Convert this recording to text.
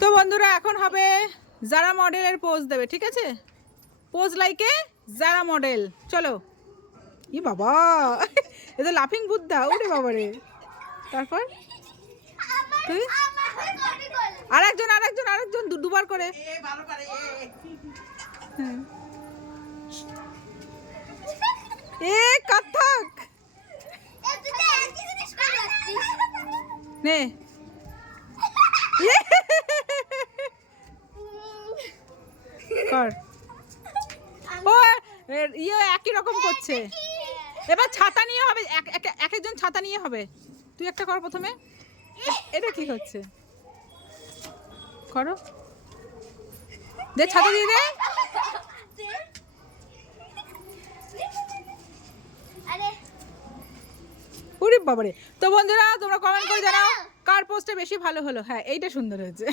তো বন্ধুরা এখন হবে যারা মডেলের পোজ দেবে, ঠিক আছে? পোজ লাইকে যারা মডেল। চলো। ই বাবা, এ তো লাফিং বুদ্ধা, ওরে বাবা রে। তারপর তুই আরেকজন দুবার করে। এ কত্থক নে। কর। ও ইয়ে একই রকম করছে। এবার ছাতা নিয়ে হবে, এক একজন ছাতা নিয়ে হবে। তুই একটা কর প্রথমে। এটা কি হচ্ছে? করো, দে ছাতা দিয়ে দে। ওরে বাবারে। তো বন্ধুরা তোমরা কমেন্ট করে জানাও কার পোস্টটা বেশি ভালো হলো। হ্যাঁ এইটা সুন্দর হয়েছে।